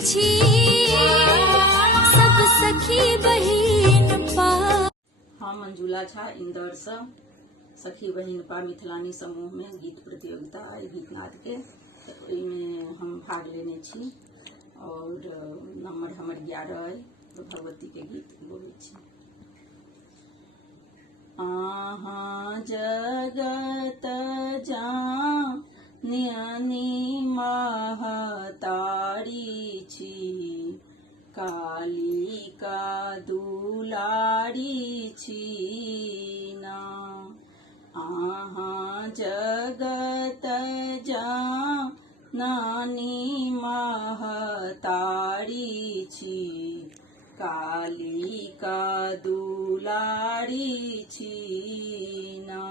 छी सब सखी बहिन पा। हम मंजुला झा इंदौर से सखी बहिन पा मिथिलानी समूह में गीत प्रतियोगिता गीत नाद के में हम भाग लेने छी और नंबर हमर 11 है। तो भगवती के गीत बोले छी। आहा जगत जानिनी महतारी छी कालिका दुलारी छी ना। आहा जगत जानिनी महतारी छी कालिका दुलारी छी ना।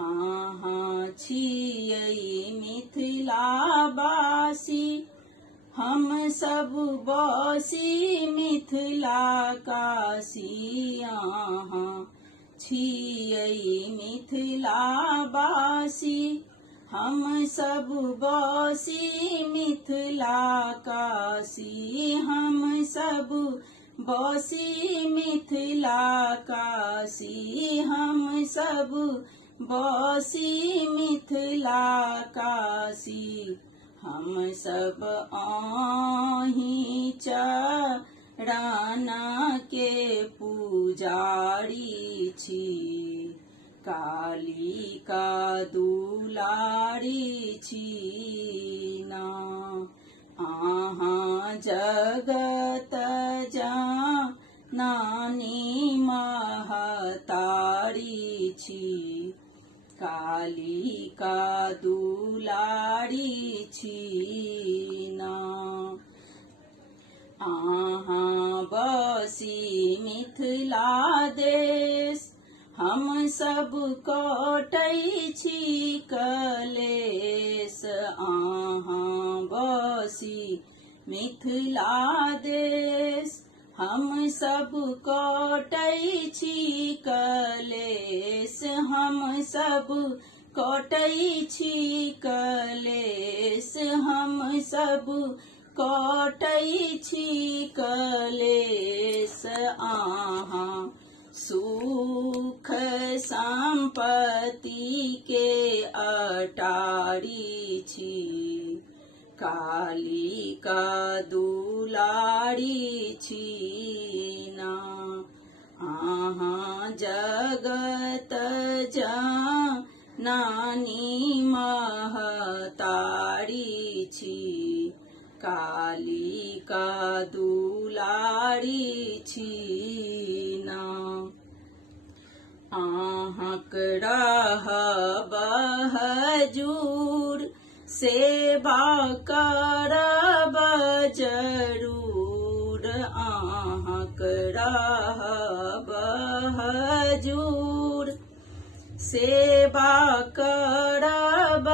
आहा छियै मिथिलावासी हम सब बसी मिथिला काशी। आहा छियै मिथिलावासी हम सब बसी मिथिला काशी। हम सब बसी मिथिला काशी। हम सब बसी मिथिला काशी। हम सब आही चरण के पुजारी छी कालिका दुलारी छी ना। आहा जगत जानिनी महतारी छी कालिका दुलारी छी ना। आहा बसी मिथिला देश हम सब कटै छी कलेश। आहा बसी मिथिला देश हम सब कटै छी कलेश। हम सब कटै छी कलेश। हम सब कटै छी कलेश। आहा सुख संपत्ति के अटारी छी कालिका दुलारी छी ना। आहा जगत जानिनी महतारी छी कालिका दुलारी छी ना। आहक रहब हजूर सेवा करब जरूर। आहक रहब हजूर सेवा करब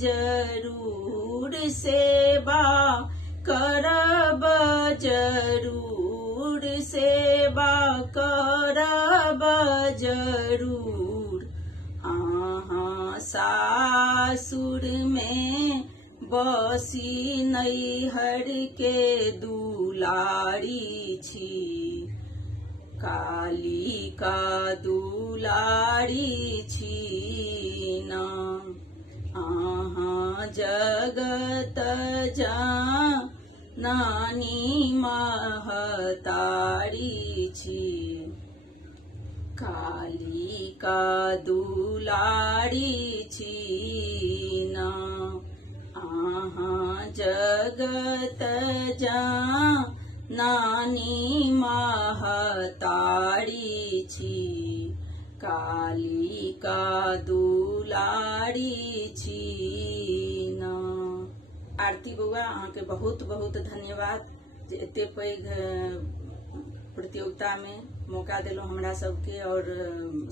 जरूर। सेवा करब जरूर। सेवा करब जरूर। आहा सासुर में बसी नैहर के दुलारी छी कालिका दुलारी छी ना। आहा जगत जानिनी महतारी छी कालिका दुलारी छी ना। आहा जगत जानिनी महतारी छी कालिका दुलारी छी ना। आरती बउआ अहाँ के बहुत बहुत धन्यवाद जे एते पैघ प्रतियोगिता में मौका देलहुँ हमरा सबके और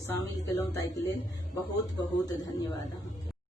शामिल केलहुँ ताहि के लेल बहुत बहुत धन्यवाद।